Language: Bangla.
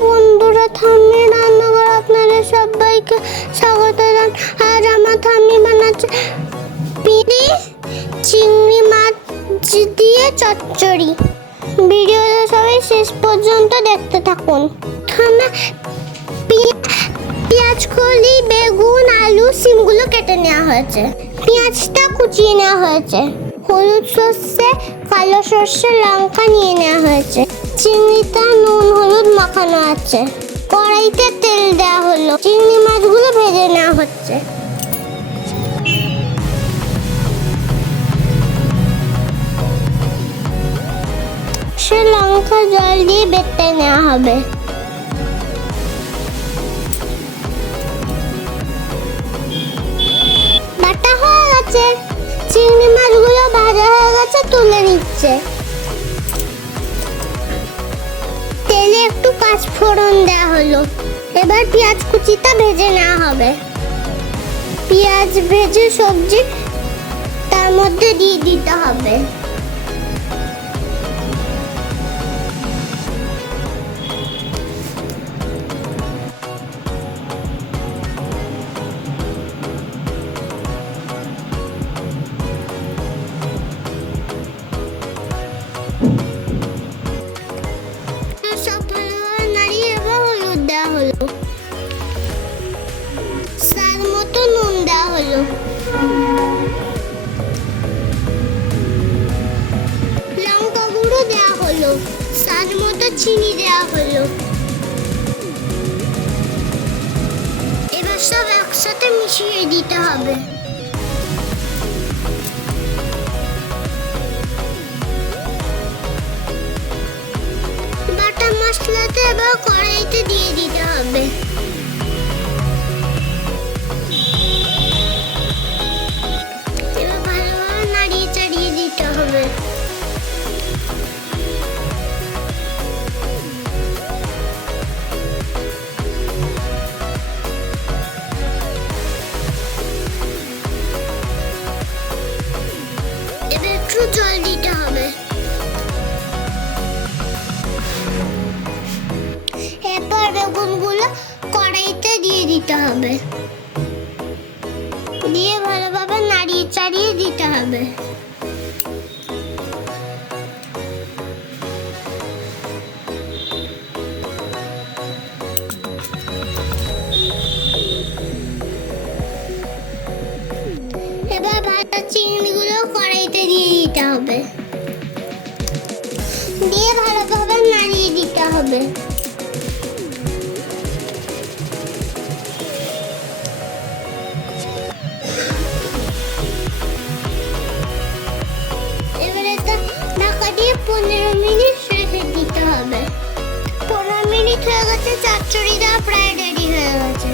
বন্ধুরা, ঠাম্মি রান্নাঘর আপনাদের সবাইকে স্বাগত জানাই। আজ আমার ঠাম্মি বানাচ্ছে পিঁড়ি চিংড়ি মাছ দিয়ে চচ্চড়ি। ভিডিওটা সবাই শেষ পর্যন্ত দেখতে থাকুন। পেঁয়াজ কলি, বেগুন, আলু, সিমগুলো কেটে নেওয়া হয়েছে। পেঁয়াজটা কুচিয়ে নেওয়া হয়েছে। হলুদ সর্ষে, কালো সর্ষে, লঙ্কা নিয়ে নেওয়া হয়েছে। চিংড়িটা নুন হলুদ মাখানো আছে। কড়াইতে তেল দেওয়া হলো। চিংড়ি মাছগুলো ভেজে নেওয়া হচ্ছে। সে লঙ্কা জল দিয়ে বেটে নেওয়া হবে। বাটা হয়ে গেছে। চিংড়ি মাছগুলো ভাজা হয়ে গেছে, তুলে নিচ্ছে। তেলে একটু পাঁচ ফোড়ন দেওয়া হলো। এবার পেঁয়াজ কুচিটা ভেজে নেওয়া হবে। পেঁয়াজ ভেজে সবজি তার মধ্যে দিয়ে দিতে হবে। স্বাদ মতো নুন দেওয়া হলো। লঙ্কা গুঁড়ো দেওয়া হলো। স্বাদ মতো চিনি দেওয়া হলো। এবার সব একসাথে মিশিয়ে দিতে হবে। বাটা মশলাটা এবার কড়াইতে দিয়ে দিতে হবে। এবার ভালোভাবে নাড়িয়ে চাড়িয়ে দিতে হবে। এবার একটু জল দিতে হবে। এরপর বেগুনগুলো কড়াইতে দিয়ে দিতে হবে। দিয়ে ভালোভাবে নাড়িয়ে চাড়িয়ে দিতে হবে। এবার ভাজা চিংড়িগুলো কড়াইতে দিয়ে দিতে হবে। দিয়ে ভালোভাবে নাড়িয়ে দিতে হবে। এবারে ঢাকা দিয়ে 15 মিনিট রেখে দিতে হবে। 15 মিনিট হয়ে গেছে, চচ্চড়িটা প্রায় রেডি হয়ে গেছে।